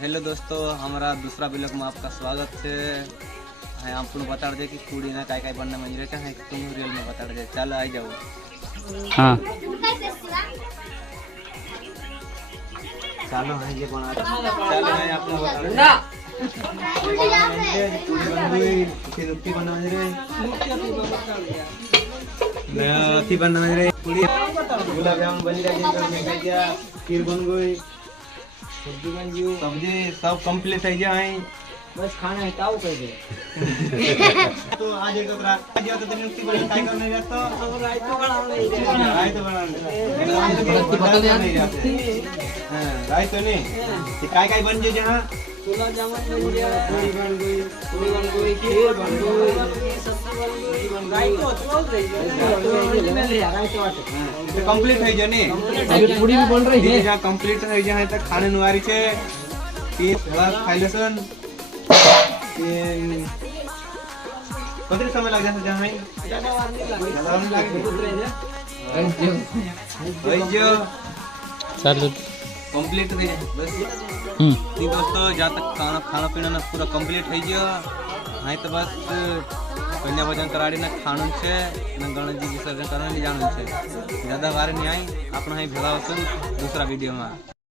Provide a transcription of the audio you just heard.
Hello दोस्तों, हमारा दूसरा ब्लॉग में आपका स्वागत है। आपको बता दे कि पूरी ना काय काय बनना मंजरे का है, तुम रियल में बता दे। चल आ जाओ। हाँ चलो है ये बना चलो है आपको बता दे फिर रोटी बना रे मैं अथी बना रे पूरी गुलाब जामुन बन गया, खीर बन गई, सब्जी बन गई, सब्जी सब कंप्लीट है जाए, बस खाना है ताऊ कर दे। तो आज एक रात आज तो तुम रोटी बना काय करने जाता तो रात तो बना नहीं जाते। हां रात तो नहीं ये काय काय बन जे जहां गुलाब जामुन बन गया, पूरी बन गई, खीर बन गई, सब्जी बन गई, रात तो चल रही है में ले रात तो कंप्लीट है जने अभी पूरी भी बन रही है। जहां कंप्लीट है जहां तक खाने नुआरी छे 30 ग्लास खाइलेसन ये कितने समय लग जाता जहां ज्यादा वार नहीं लगे चलो कंप्लीट दे बस। ठीक दोस्तों, जहाँ तक खाना पीना ना पूरा कंप्लीट है गया हाई तो बस कन्या भोजन कराड़ी ना खाना छे ना गणेश जी विसर्जन करने जाना छे। ज्यादा वार नहीं आई अपना ही भेड़ा दूसरा वीडियो में।